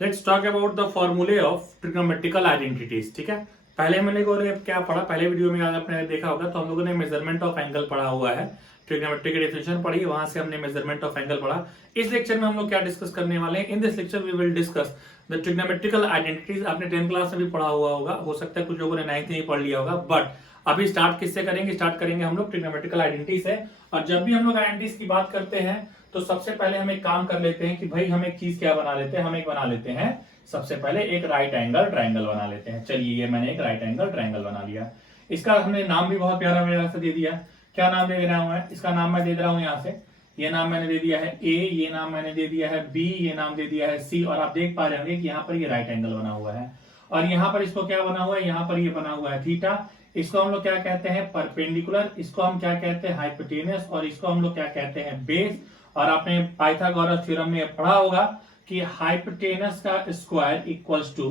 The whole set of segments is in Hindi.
लेट्स टॉक अबाउट द फॉर्मूले ऑफ ट्रिग्नोमेट्रिकल आइडेंटिटीज। ठीक है, पहले मैंने को क्या पढ़ा, पहले वीडियो में आपने देखा होगा, तो हम लोगों ने मेजरमेंट ऑफ एंगल पढ़ा हुआ है, ट्रिग्नोमेट्री की डेफिनेशन पढ़ी, वहां से हमने मेजरमेंट ऑफ एंगल पढ़ा। इस लेक्चर में हम लोग क्या डिस्कस करने वाले हैं, in this lecture we will discuss the trigonometrical identities. आपने 10th क्लास में भी पढ़ा हुआ होगा, हो सकता है कुछ लोगों ने 9th में ही पढ़ लिया होगा, बट अभी स्टार्ट किससे करेंगे, स्टार्ट करेंगे हम लोग ट्रिग्नोमेट्रिकल आइडेंटिटीज से। और जब भी हम लोग आइडेंटिटीज की बात करते हैं तो सबसे पहले हम एक काम कर लेते हैं कि भाई हम एक चीज क्या बना लेते हैं, हम एक बना लेते हैं सबसे पहले एक राइट एंगल ट्रायंगल बना लेते हैं। चलिए, ये मैंने एक राइट एंगल ट्रायंगल बना लिया। इसका हमने नाम भी बहुत प्यारा मेरा से दे दिया। क्या नाम दे रहा हूं मैं, इसका नाम मैं दे रहा हूं यहाँ से, ये नाम मैंने दे दिया है ए, ये नाम मैंने दे दिया है बी, ये नाम दे दिया है सी। और आप देख पा रहे होंगे कि यहाँ पर ये राइट एंगल बना हुआ है, और यहाँ पर इसको क्या बना हुआ है, यहाँ पर ये बना हुआ है थीटा। इसको हम लोग क्या कहते हैं, परपेंडिकुलर। इसको हम क्या कहते हैं, हाइपोटेनस। और इसको हम लोग क्या कहते हैं, बेस। और आपने पाइथागोरस थ्योरम में पढ़ा होगा कि हाइपोटेनस का स्क्वायर इक्वल्स टू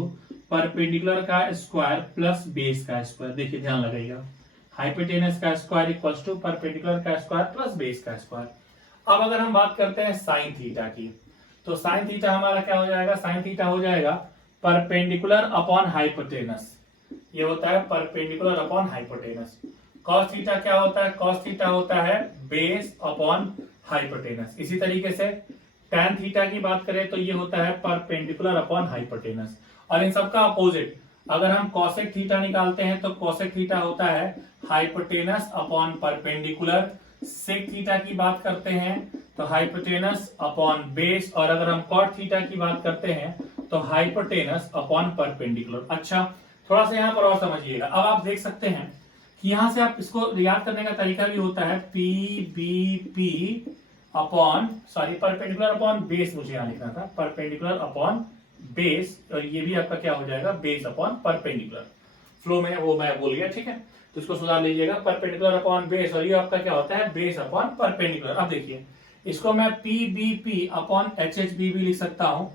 परपेंडिकुलर का स्क्वायर प्लस बेस का स्क्वायर। देखिए, ध्यान लगाइएगा, हाइपोटेनस का स्क्वायर इक्वल्स टू परपेंडिकुलर का स्क्वायर प्लस बेस का स्क्वायर। अब अगर हम बात करते हैं साइन थीटा की, तो साइन थीटा हमारा क्या हो जाएगा, साइन थीटा हो जाएगा परपेंडिकुलर अपॉन हाइपोटेनस। ये होता है perpendicular upon hypotenuse. Cos theta क्या होता है, कॉस थीटा होता है बेस अपॉन हाइपोटेनस। इसी तरीके से tan थीटा की बात करें तो ये होता है परपेंडिकुलर अपॉन हाइपोटेनस। और इन सबका अपोजिट अगर हम cosec थीटा निकालते हैं तो cosec थीटा होता है hypotenuse upon perpendicular. sec theta की बात करते हैं तो हाइपोटेनस अपॉन बेस। और अगर हम cot थीटा की बात करते हैं तो हाइपोटेनस अपॉन परपेंडिकुलर। अच्छा, थोड़ा सा यहाँ पर और समझिएगा। अब आप देख सकते हैं कि यहां से आप इसको याद करने का तरीका भी होता है P B P upon, sorry, perpendicular upon base, मुझे यहां लिखना था परपेंडिकुलर अपॉन बेस। और ये भी आपका क्या हो जाएगा, बेस अपॉन परपेंडिकुलर। फ्लो में वो मैं बोल गया, ठीक है, तो इसको सुधार लीजिएगा, परपेंडिकुलर अपॉन बेस। और ये आपका क्या होता है, बेस अपॉन परपेंडिकुलर। अब देखिए, इसको मैं P B P upon H H B भी लिख सकता हूँ।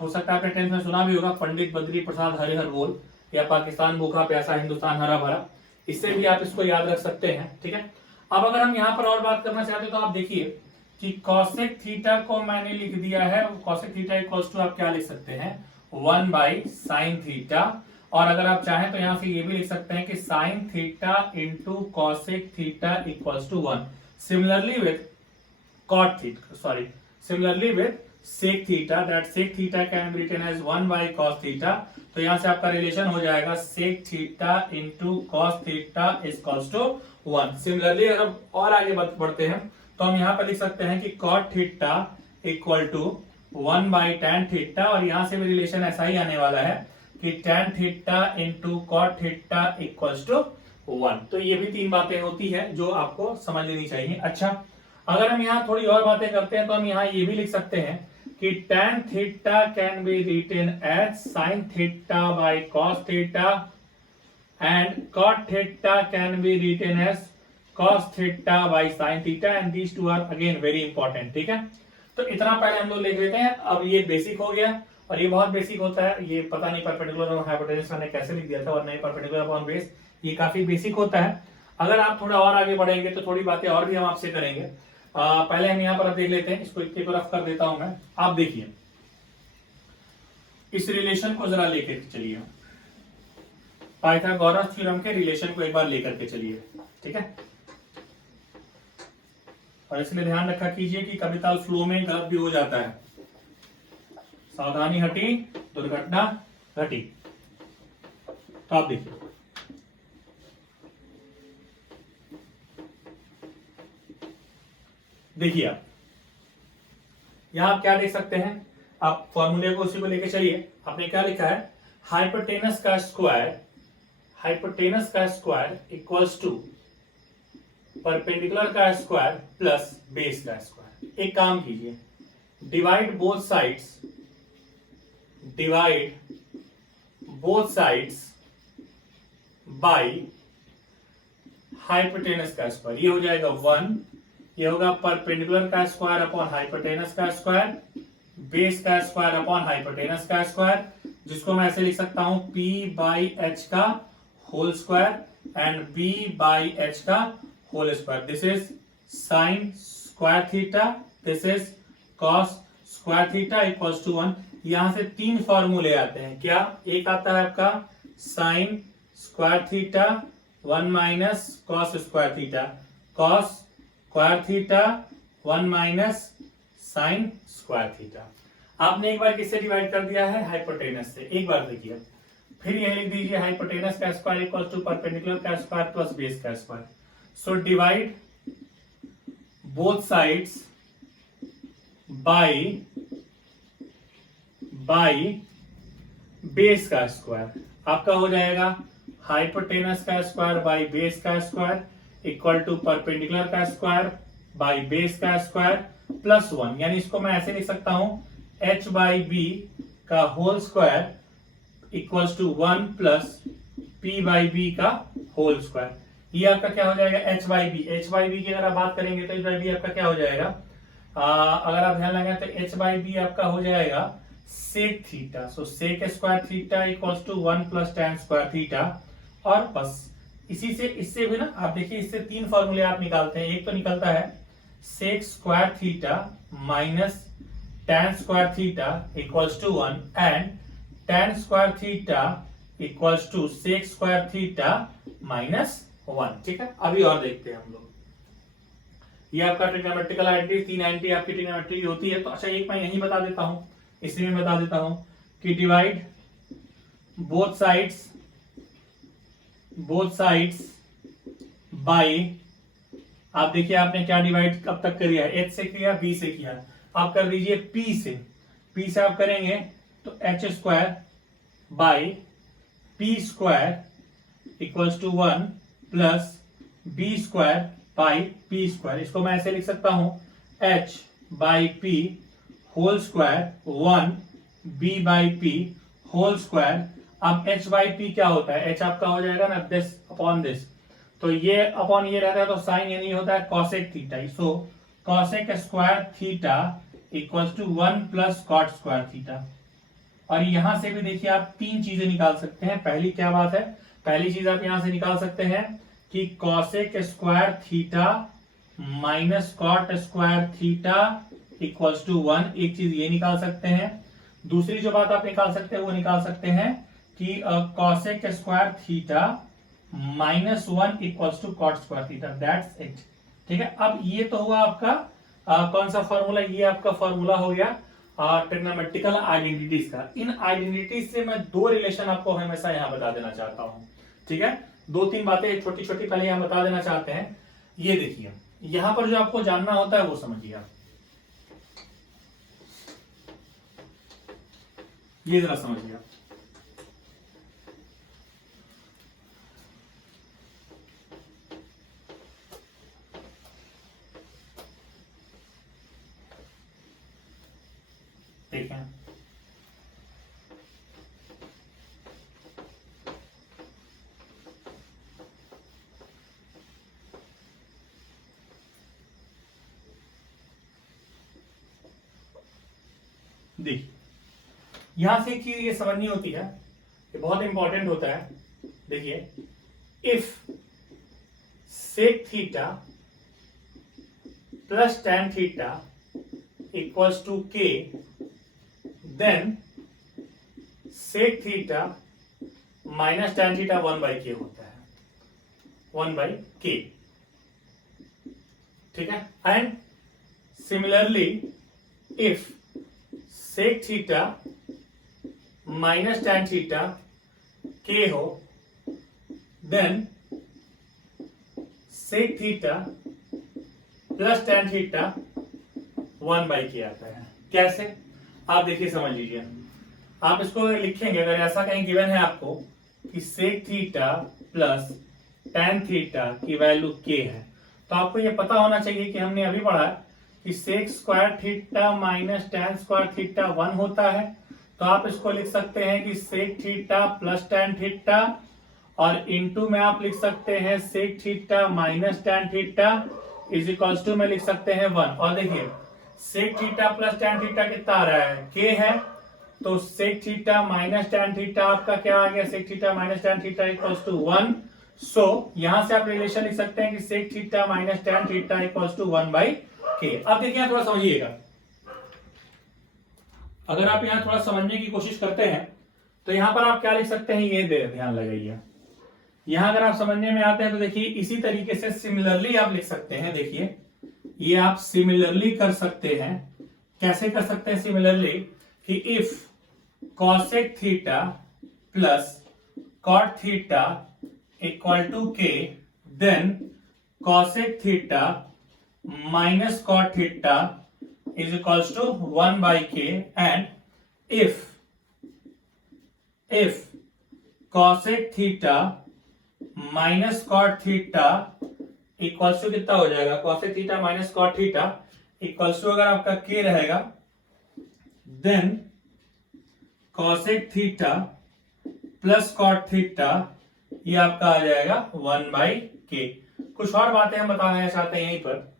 हो सकता है आपने 10th में सुना भी होगा, पंडित बद्री प्रसाद हरिहर बोल, या पाकिस्तान भूखा प्यासा हिंदुस्तान हरा भरा। इससे भी आप इसको याद रख सकते हैं, ठीक है। अब अगर हम यहाँ पर और बात करना चाहते हैं तो आप देखिए कि cosec थीटा को मैंने लिख दिया है, cosec थीटा इक्वल्स टू आप क्या लिख सकते हैं, 1 बाई साइन थीटा। और अगर आप चाहें तो यहां से ये भी लिख सकते हैं कि sine theta into cosec theta equals to 1। Similarly with cot theta, sorry, similarly with sec theta, that sec theta can be written as 1 by cos theta. तो यहां से आपका रिलेशन हो जाएगा sec theta into cos theta equals to 1। Similarly अगर हम और आगे बढ़ते हैं तो हम यहां पर लिख सकते हैं कि cot theta equal to 1 by tan theta. और यहां से भी रिलेशन ऐसा ही आने वाला है कि tan theta into cot theta equals to 1। तो ये भी तीन बातें होती है जो आपको समझ लेनी चाहिए। अच्छा, अगर हम यहाँ थोड़ी और बातें करते हैं तो हम यहाँ ये भी लिख सकते हैं कि tan theta can be written as sin theta by cos theta and cot theta can be written as cos theta by sin theta, and these two are again very important, ठीक है। तो इतना पहले हम लोग लिख लेते हैं। अब ये बेसिक हो गया, और ये बहुत बेसिक होता है, ये पता नहीं परपेंडिकुलर और हाइपोटेनस मैंने कैसे लिख दिया था, और नहीं परपेंडिकुलर अपॉन बेस, ये काफी बेसिक होता है। अगर आप थोड़ा और आगे बढ़ेंगे तो थोड़ी बातें और भी हम आपसे करेंगे। पहले हम यहाँ पर देख लेते हैं, इसको एक रफ कर देता हूं मैं। आप देखिए, इस रिलेशन को जरा लेकर चलिए, पाइथागोरस थ्योरम के रिलेशन को एक बार लेकर के चलिए, ठीक है। और इसलिए ध्यान रखा कीजिए कि कभी काल फ्लो में गलत भी हो जाता है। सावधानी हटी, दुर्घटना घटी। तो आप देखिए, देखिए आप यहां आप क्या देख सकते हैं, आप फॉर्मूले को उसी को लेके चलिए। आपने क्या लिखा है, हाइपोटेनस का स्क्वायर इक्वल्स टू परपेंडिकुलर का स्क्वायर प्लस बेस का स्क्वायर। एक काम कीजिए, divide both sides by hypotenuse का स्क्वायर। ये हो जाएगा 1, ये होगा परपेंडिकुलर का स्क्वायर अपॉन हाइपोटेनस का स्क्वायर, बेस का स्क्वायर अपॉन हाइपोटेनस का स्क्वायर, जिसको मैं ऐसे लिख सकता हूं p बाई एच का whole square and b by h का whole square. This is sine square theta, this is cos square theta equals to 1। यहां से तीन फॉर्मूले आते हैं। क्या? एक आता है आपका sign square theta 1 minus cos square theta, cos square theta 1 minus sign square theta. आपने एक बार किससे डिवाइड कर दिया है? हाइपोटेनस से। एक बार देखिए, फिर यह लिख दीजिए हाइपोटेनस का स्क्वायर इक्वल टू परपेंडिकुलर का स्क्वायर प्लस बेस का square. So divide both sides by base का स्क्वायर। आपका हो जाएगा हाइपोटेनस का स्क्वायर बाय बेस का स्क्वायर इक्वल टू परपेंडिकुलर का स्क्वायर बाय बेस का स्क्वायर प्लस 1। यानी इसको मैं ऐसे लिख सकता हूं h बाई बी का whole square equals to 1 plus p by B का होल स्क्वायर। ये आपका क्या हो जाएगा? h by B. h by B की अगर आप बात करेंगे तो h बाई बी आपका क्या हो जाएगा? अगर आप ध्यान लगाएं तो h बाई बी आपका हो जाएगा sec theta. So sec square theta equals to 1 plus tan square theta. और बस इसी से इससे भी ना आप देखिए, इससे तीन फॉर्मूले आप निकालते हैं। एक तो निकलता है sec square theta minus tan square theta equals to 1 and tan square theta equals to sec square theta minus 1। ठीक है, अभी और देखते हैं हम लोग। ये आपका ट्रिग्नोमेट्रिकल आइडेंटिटी 3 आइडेंटिटी आपकी ट्रिग्नोमेट्री होती है। तो अच्छा, एक मैं यही बता देता हूं, इसलिए मैं बता देता हूं कि डिवाइड बोथ साइड्स बाय, आप देखिए आपने क्या डिवाइड कब तक किया है? h से किया, b से किया। आप कर दीजिए p से आप करेंगे तो h square by p square equals to 1 plus b square by p square. इसको मैं ऐसे लिख सकता हूं h by p whole square 1 b by p whole square. अब h बाई p क्या होता है? h आपका हो जाएगा ना दिस अपॉन दिस, तो ये अपॉन ये रहता है तो साइन यानी होता है cosec theta. So cosec square theta equals to 1 plus cot square theta. और यहां से भी देखिए आप तीन चीजें निकाल सकते हैं। पहली क्या बात है? पहली चीज आप यहां से निकाल सकते हैं कि cosec square theta minus cot square theta equals to 1। एक चीज ये निकाल सकते हैं। दूसरी जो बात आप निकाल सकते हैं वो निकाल सकते हैं कि cosec square theta minus 1 equals to cot square theta. That's it. ठीक है, अब ये तो हुआ आपका कौन सा फॉर्मूला? ये आपका फॉर्मूला हो गया ट्रिग्नोमेट्रिकल आइडेंटिटीज का। इन आइडेंटिटीज से मैं दो रिलेशन आपको हमेशा यहां बता देना चाहता हूं। ठीक है, दो तीन बातें छोटी छोटी पहले यहां बता देना चाहते हैं। ये देखिए, यहां पर जो आपको जानना होता है वो समझिए आप। ये जरा समझिए आप। देखें, देखिए यहां से एक चीज ये समझनी होती है, ये बहुत इंपॉर्टेंट होता है। देखिए, if sec theta plus tan theta equals to k, then sec theta minus tan theta 1/k होता है, 1/k। ठीक है, and similarly if sec theta minus tan theta k हो, then sec theta plus tan theta 1/k आता है। कैसे? आप देखिए, समझ लीजिए। आप इसको लिखेंगे, अगर ऐसा कहीं गिवन है आपको कि sec theta plus tan theta की वैल्यू k है, तो आपको ये पता होना चाहिए कि हमने अभी पढ़ा कि sec square theta minus tan square theta 1 होता है। तो आप इसको लिख सकते हैं कि sec theta plus tan theta, और इनटू में आप लिख सकते हैं sec theta minus tan theta is equals to में लिख सकते हैं 1। और देखिए, sec theta plus tan theta कितना आ रहा है? k है। तो sec theta minus tan theta आपका क्या आ गया? Sec theta minus tan theta equals to 1। So यहां से आप रिलेशन लिख सकते हैं कि sec theta minus tan theta equals to 1/k। अब देखिए, थोड़ा समझिएगा। अगर आप यहाँ थोड़ा समझने की कोशिश करते हैं तो यहाँ पर आप क्या लिख सकते हैं, ये दे ध्यान लगाइए। यहाँ अगर आप समझने में आते हैं तो देखिए इसी तरीके से सिमिलरली आप लिख सकते हैं। देखिए ये आप सिमिलरली कर सकते हैं। कैसे कर सकते हैं सिमिलरली, कि if cosec theta plus cot theta equal to k, then cosec theta minus cot theta is equals to 1 by k, and if cosec theta minus cot theta equals to कितना हो जाएगा, cosec theta minus cot theta equals to अगर आपका k रहेगा, then cosec theta plus cot theta ये आपका आ जाएगा 1 by k। कुछ और बातें हम बताना चाहते हैं यहीं पर।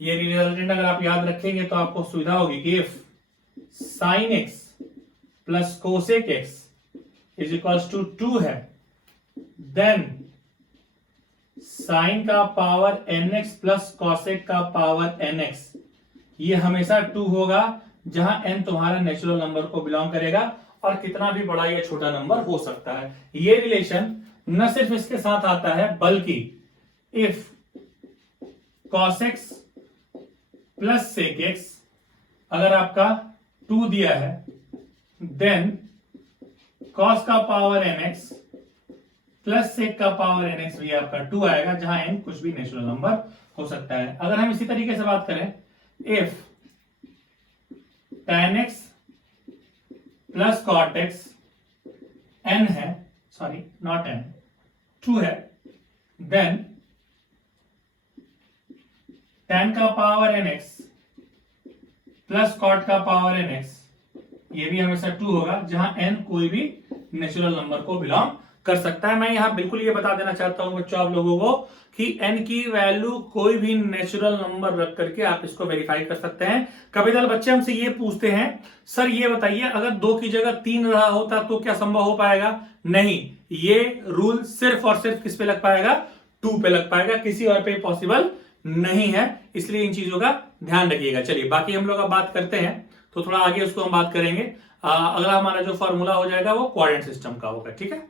ये रिजल्टेंट अगर आप याद रखेंगे तो आपको सुविधा होगी कि if sine x plus cosec x is equals to 2 है, देन साइन का पावर nx प्लस कॉसेक का पावर nx ये हमेशा 2 होगा, जहां n तुम्हारा नेचुरल नंबर को बिलोंग करेगा और कितना भी बड़ा या छोटा नंबर हो सकता है। ये रिलेशन न सिर्फ इसके साथ आता है बल्कि if cosx plus sec x अगर आपका 2 दिया है, देन cos का पावर nx प्लस सेक का पावर nx भी आपका 2 आएगा, जहां n कुछ भी नेचुरल नंबर हो सकता है। अगर हम इसी तरीके से बात करें, if tan x plus cot x n है, सॉरी नॉट n, 2 है, देन tan का पावर nx प्लस cot का पावर nx ये भी हमेशा 2 होगा, जहां n कोई भी नेचुरल नंबर को बिलोंग कर सकता है। मैं यहां बिल्कुल ये बता देना चाहता हूं बच्चों आप लोगों को कि n की वैल्यू कोई भी नेचुरल नंबर रख करके आप इसको वेरीफाई कर सकते हैं। कभी कभी बच्चे हमसे ये पूछते हैं, सर ये बताइए अगर 2 की जगह 3 रहा होता तो क्या संभव हो पाएगा? नहीं, ये रूल सिर्फ और सिर्फ किस पे लग पाएगा? 2 पे लग पाएगा, किसी और पे पॉसिबल नहीं है। इसलिए इन चीजों का ध्यान रखिएगा। चलिए बाकी हम लोग अब बात करते हैं, तो थोड़ा आगे उसको हम बात करेंगे। अगला हमारा जो फॉर्मूला हो जाएगा वो क्वाड्रेंट सिस्टम का होगा, ठीक है।